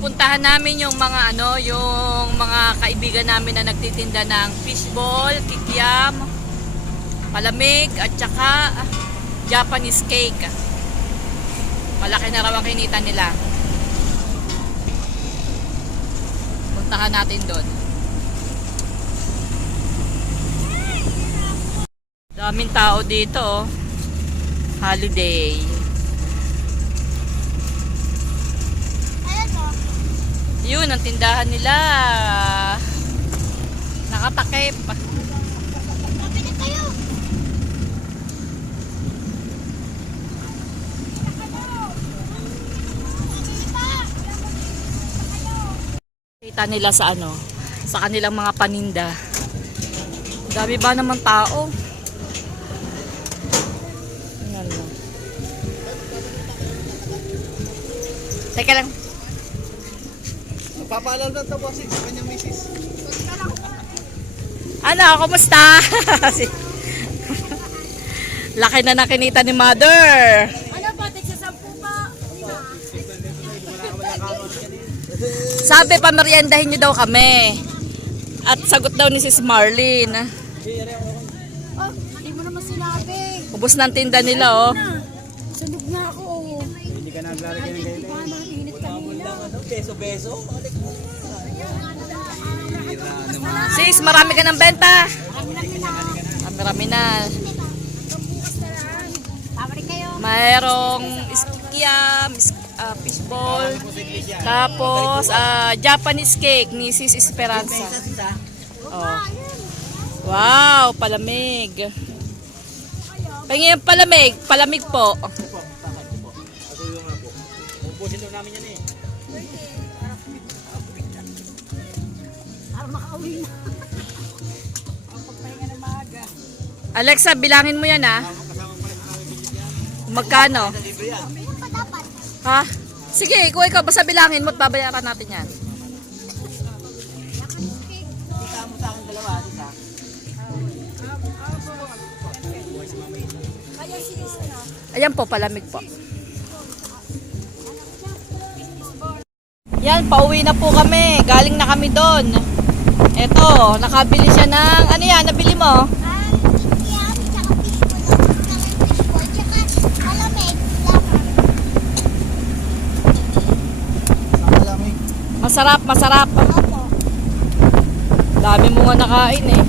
pupuntahan namin yung mga yung mga kaibigan namin na nagtitinda ng fishball, kikiam, palamig at saka Japanese cake. Malaki na raw ang kinita nila. Puntahan natin doon. Daming tao dito, oh. Holiday. Yun ang tindahan nila. Nakatakip. Kapit kayo. Kita nila sa sa kanilang mga paninda. Dami ba naman tao? Teka lang. Papaalam na ito, bossing, sa kanyang misis. Kumusta? Laki na nakinita ni mother. Ba? Tigsa 10 pa. Sabi pa meriendahin nyo daw kami. At sagot daw ni Sis Marlene. Oh, hindi mo naman sinabi. Ubus ng tinda nila, oh. Sunog na ako. Hindi ka naglalagay ng ganyan. Mainit kanina. Beso-beso. Sis, marami ka ng benta. Marami na. Pabalik kayo. Mayroong iskikiam, fishball, tapos Japanese cake ni Sis Esperanza. Oh. Wow, palamig. Pahingin yung palamig, palamig po. Ubusin daw namin yan eh. Para makauwi na. Ang pagpahinga ng maaga. Alexa, bilangin mo yan, ha? Magkano? Ha? Sige, ikaw, basta bilangin mo at babayaran natin yan. Kita mo sa akin dalawa, isa. Ayan po, palamig po. Yan, pauwi na po kami. Galing na kami doon. Eto, nakabili siya ng, ano yan, nabili mo? Kikiam, tsaka fishball, tsaka palamig. Sa malamig. Masarap, masarap. Opo. Dami mo nga nakain eh.